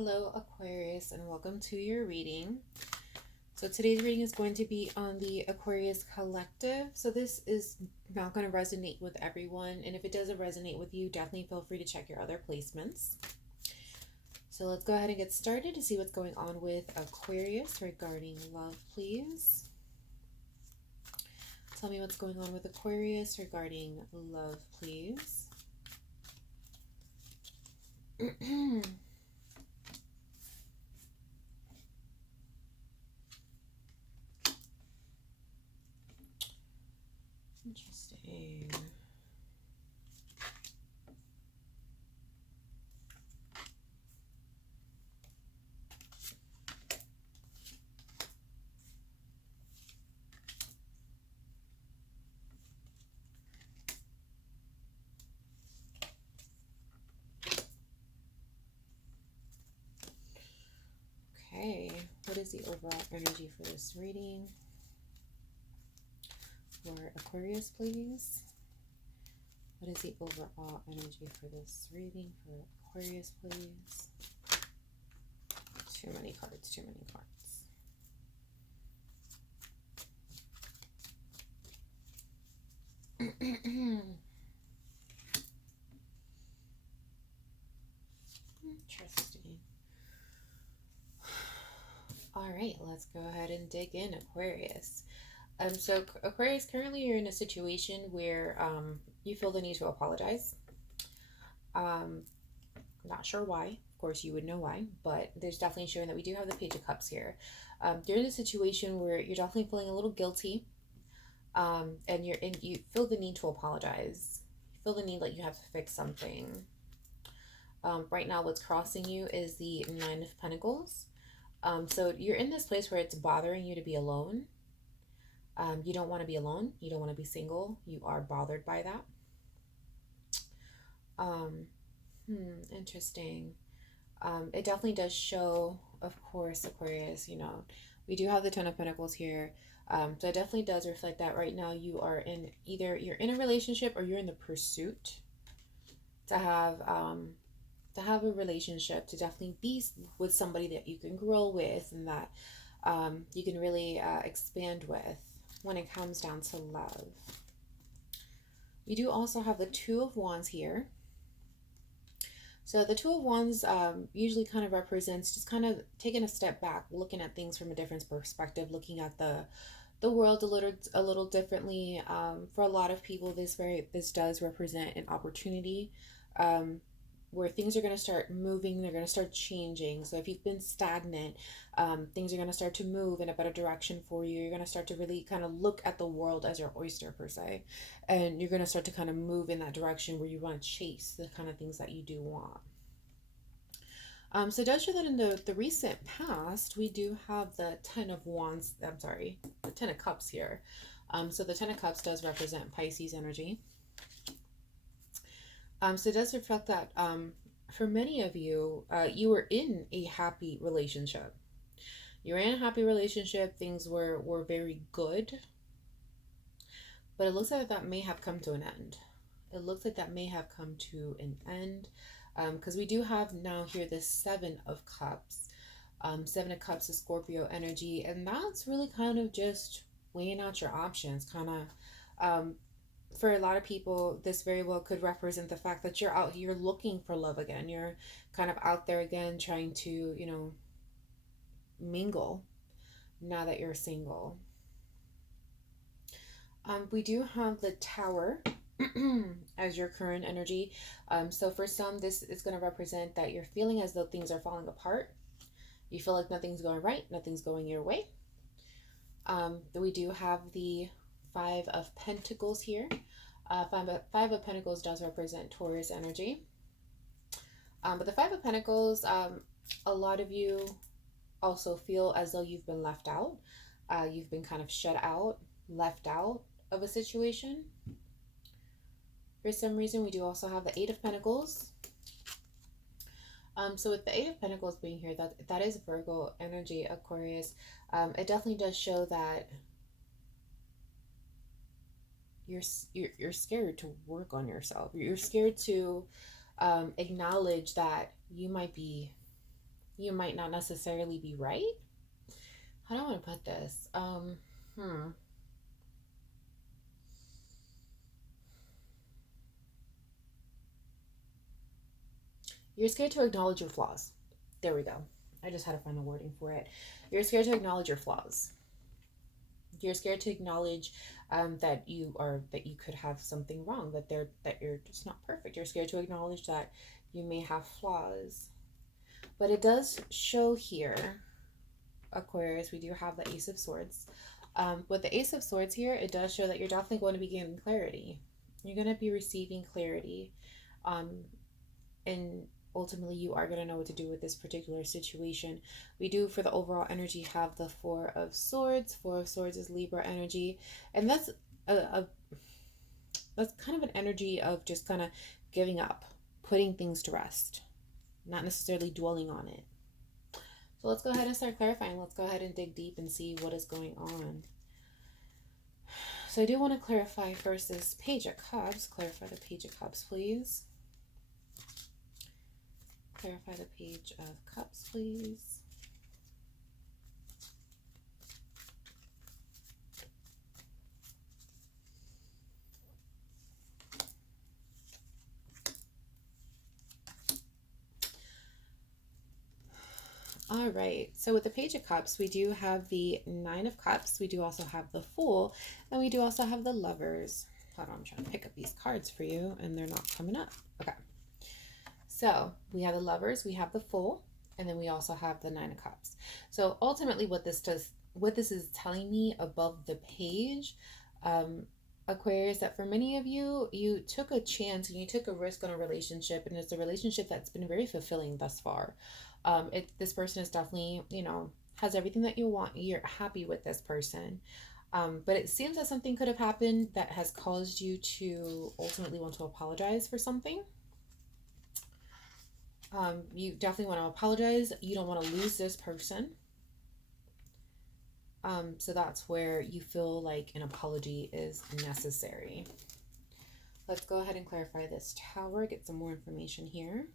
Hello Aquarius, and welcome to your reading. So today's reading is going to be on the Aquarius collective. So this is not going to resonate with everyone, and if it doesn't resonate with you, definitely feel free to check your other placements. So let's go ahead and get started to see what's going on with Aquarius regarding love, please. Tell me what's going on with Aquarius regarding love, please. Interesting. Okay, what is the overall energy for this reading for Aquarius, please? What is the overall energy for this reading for Aquarius, please? Too many cards, too many cards. Interesting. All right, let's go ahead and dig in, Aquarius. So Aquarius, currently you're in a situation where you feel the need to apologize. Not sure why. Of course, you would know why, but there's definitely showing that we do have the Page of Cups here. You're in a situation where you're definitely feeling a little guilty, and you feel the need to apologize. You feel the need like you have to fix something. Right now, what's crossing you is the Nine of Pentacles. So you're in this place where it's bothering you to be alone. You don't want to be alone. You don't want to be single. You are bothered by that. Interesting. It definitely does show, of course, Aquarius, we do have the Ten of Pentacles here. So it definitely does reflect that right now you are in you're in a relationship or you're in the pursuit to have a relationship, to definitely be with somebody that you can grow with and that you can really expand with when it comes down to love. We do also have the Two of Wands here. So the Two of Wands usually kind of represents just kind of taking a step back, looking at things from a different perspective, looking at the world a little differently. For a lot of people, this does represent an opportunity where things are going to start moving, they're going to start changing. So if you've been stagnant, things are going to start to move in a better direction for you. You're going to start to really kind of look at the world as your oyster, per se. And you're going to start to kind of move in that direction where you want to chase the kind of things that you do want. So it does show that in the recent past, we do have the Ten of Wands, the Ten of Cups here. So the Ten of Cups does represent Pisces energy. So it does reflect that for many of you, you were in a happy relationship. You were in a happy relationship. Things were very good. But it looks like that may have come to an end. It looks like that may have come to an end. Because we do have now here this Seven of Cups. Seven of Cups is Scorpio energy. And that's really kind of just weighing out your options. Kind of... for a lot of people, this very well could represent the fact that you're out here looking for love again. You're kind of out there again trying to, mingle now that you're single. We do have the Tower as your current energy. So for some, this is going to represent that you're feeling as though things are falling apart. You feel like nothing's going right, nothing's going your way. We do have the Five of Pentacles here. Five of Pentacles does represent Taurus energy. But the Five of Pentacles, a lot of you also feel as though you've been left out. You've been kind of shut out, left out of a situation. For some reason, we do also have the Eight of Pentacles. So with the Eight of Pentacles being here, that is Virgo energy, Aquarius. It definitely does show that you're scared to work on yourself. You're scared to acknowledge that you might be you might not necessarily be right. How do I want to put this? You're scared to acknowledge your flaws. There we go. I just had to find the wording for it. You're scared to acknowledge your flaws. You're scared to acknowledge that you could have something wrong, that you're just not perfect. You're scared to acknowledge that you may have flaws. But it does show here, Aquarius, we do have the Ace of Swords. With the Ace of Swords here, it does show that you're definitely going to be getting clarity. You're going to be receiving clarity. And ultimately you are going to know what to do with this particular situation. We do, for the overall energy, have the Four of Swords. Four of Swords is Libra energy, and that's that's kind of an energy of just kind of giving up, putting things to rest, not necessarily dwelling on it. So let's go ahead and start clarifying. Let's go ahead and dig deep and see what is going on. So I do want to clarify first this Page of Cups. Clarify the Page of Cups, please. Clarify the Page of Cups, please. All right, so with the Page of Cups, we do have the Nine of Cups. We do also have the Fool, and we do also have the Lovers. Hold on, I'm trying to pick up these cards for you, and they're not coming up. Okay. So we have the Lovers, we have the Fool, and then we also have the Nine of Cups. So ultimately what this is telling me above the page, Aquarius, that for many of you, you took a chance and you took a risk on a relationship, and it's a relationship that's been very fulfilling thus far. This person is definitely, has everything that you want. You're happy with this person. But it seems that something could have happened that has caused you to ultimately want to apologize for something. You definitely want to apologize. You don't want to lose this person. So that's where you feel like an apology is necessary. Let's go ahead and clarify this Tower, get some more information here.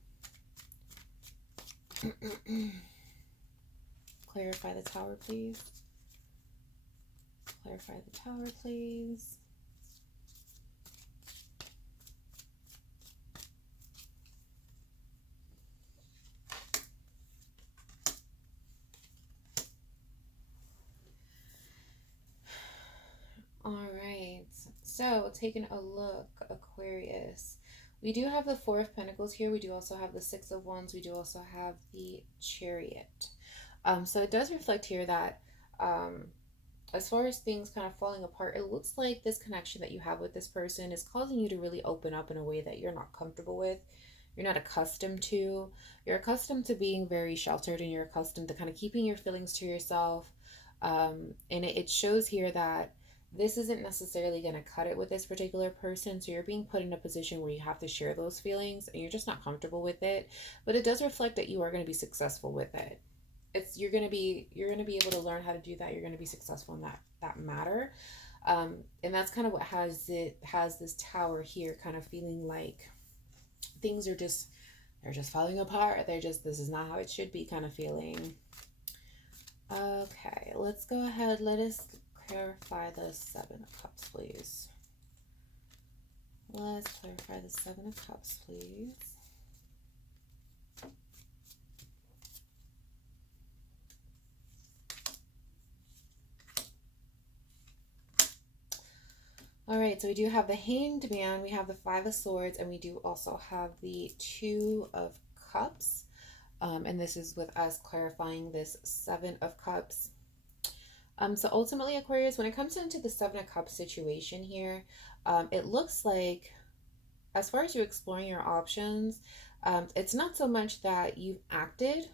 Clarify the Tower, please. Clarify the Tower, please. All right, so taking a look, Aquarius, we do have the Four of Pentacles here. We do also have the Six of Wands. We do also have the Chariot. So it does reflect here that as far as things kind of falling apart, it looks like this connection that you have with this person is causing you to really open up in a way that you're not comfortable with. You're not accustomed to. You're accustomed to being very sheltered, and you're accustomed to kind of keeping your feelings to yourself. And it shows here that this isn't necessarily going to cut it with this particular person. So you're being put in a position where you have to share those feelings and you're just not comfortable with it. But it does reflect that you are going to be successful with it. You're going to be able to learn how to do that. You're going to be successful in that matter. And that's kind of what has this Tower here kind of feeling like things are they're just falling apart. This is not how it should be kind of feeling. Okay, let's go ahead. Let us clarify the Seven of Cups, please. Let's clarify the Seven of Cups, please. All right, so we do have the Hanged Man, we have the Five of Swords, and we do also have the Two of Cups. And this is with us clarifying this Seven of Cups. So ultimately, Aquarius, when it comes into the Seven of Cups situation here, it looks like, as far as you exploring your options, it's not so much that you've acted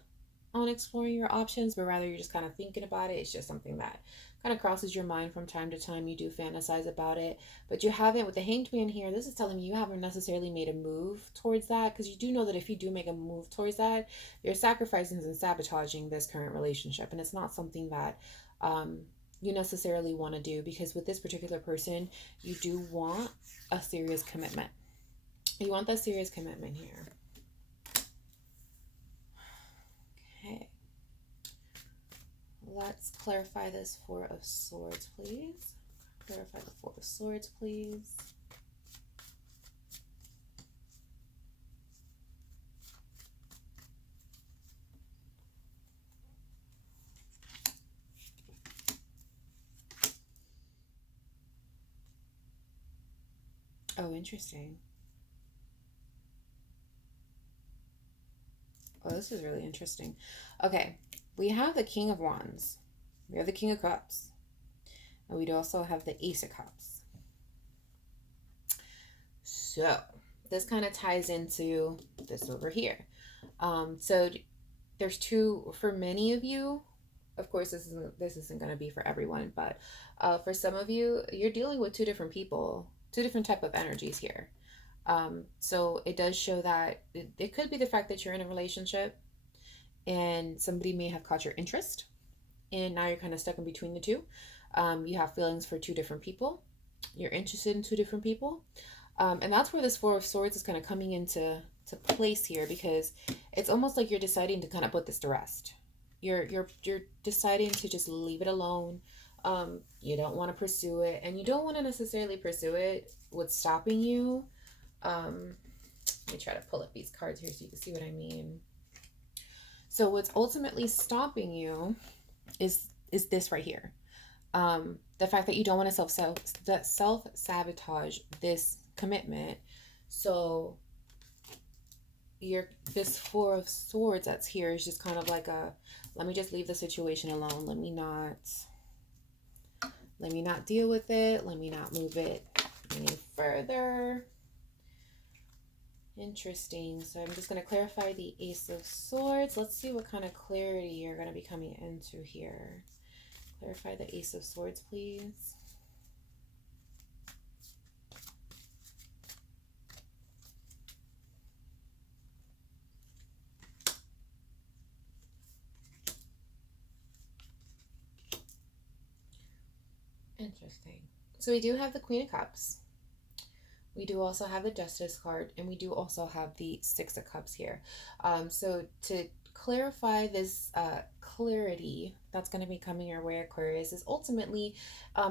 on exploring your options, but rather you're just kind of thinking about it. It's just something that kind of crosses your mind from time to time. You do fantasize about it, but you haven't. With the Hanged Man here, this is telling me you haven't necessarily made a move towards that, because you do know that if you do make a move towards that, you're sacrificing and sabotaging this current relationship, and it's not something that you necessarily want to do, because with this particular person, you do want a serious commitment. You want that serious commitment here. Okay. Let's clarify this Four of Swords, please. Clarify the Four of Swords, please. Oh, interesting. Oh, this is really interesting. Okay, we have the King of Wands. We have the King of Cups. And we also have the Ace of Cups. So, this kind of ties into this over here. So there's two, for many of you, of course this isn't going to be for everyone, but for some of you, you're dealing with two different people, two different type of energies here. So it does show that it could be the fact that you're in a relationship and somebody may have caught your interest, and now you're kind of stuck in between the two. You have feelings for two different people. You're interested in two different people. And that's where this Four of Swords is kind of coming into place here, because it's almost like you're deciding to kind of put this to rest. You're deciding to just leave it alone. You don't want to pursue it, and you don't want to necessarily pursue it. What's stopping you? Let me try to pull up these cards here so you can see what I mean. So what's ultimately stopping you is this right here. The fact that you don't want to self sabotage this commitment. So this Four of Swords that's here is just kind of like a, let me just leave the situation alone. Let me not deal with it. Let me not move it any further. Interesting. So I'm just going to clarify the Ace of Swords. Let's see what kind of clarity you're going to be coming into here. Clarify the Ace of Swords, please. Interesting. So we do have the Queen of Cups. We do also have the Justice card, and we do also have the Six of Cups here. So to clarify this clarity that's going to be coming your way, Aquarius, is ultimately,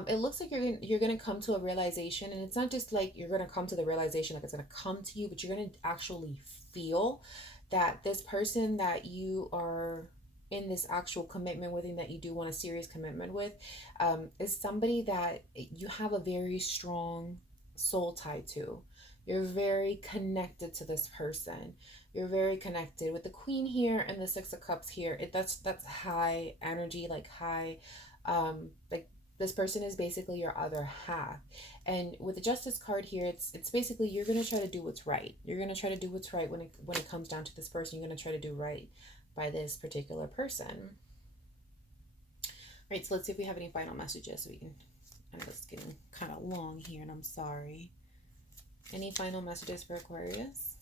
it looks like you're going to come to a realization, and it's not just like you're going to come to the realization like it's going to come to you, but you're going to actually feel that this person that you are in this actual commitment with, and that you do want a serious commitment with, is somebody that you have a very strong soul tie to. You're very connected to this person. You're very connected with the Queen here and the Six of Cups here. That's high energy, like high, like this person is basically your other half. And with the Justice card here, it's basically you're gonna try to do what's right. You're gonna try to do what's right when it comes down to this person. You're gonna try to do right by this particular person. All right, so let's see if we have any final messages so we can. I know it's getting kind of long here, and I'm sorry. Any final messages for Aquarius?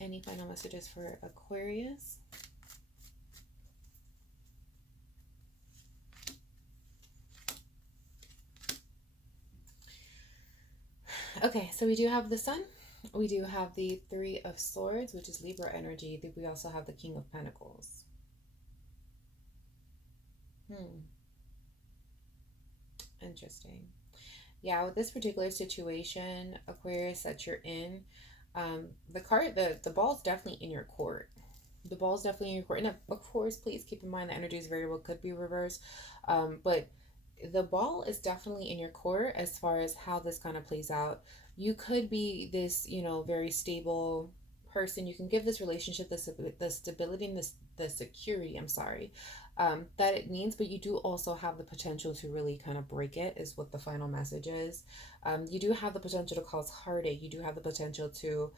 Any final messages for Aquarius? Okay, so we do have the Sun. We do have the Three of Swords, which is Libra energy. We also have the King of Pentacles. Interesting. Yeah, with this particular situation, Aquarius, that you're in, the ball's definitely in your court. The ball's definitely in your court. And of course, please keep in mind the energy is variable, could be reversed. But the ball is definitely in your court as far as how this kind of plays out. You could be this, very stable person. You can give this relationship the stability and the security, I'm sorry, that it needs, but you do also have the potential to really kind of break it, is what the final message is. You do have the potential to cause heartache. You do have the potential to,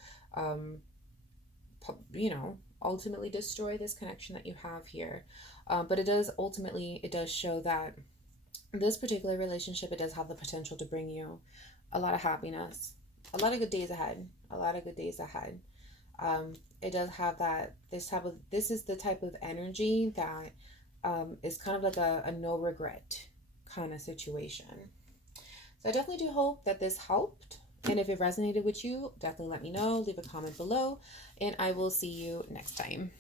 ultimately destroy this connection that you have here. But it does show that this particular relationship, it does have the potential to bring you a lot of happiness, a lot of good days ahead, It does have that, this is the type of energy that is kind of like a no regret kind of situation. So I definitely do hope that this helped. And if it resonated with you, definitely let me know. Leave a comment below, and I will see you next time.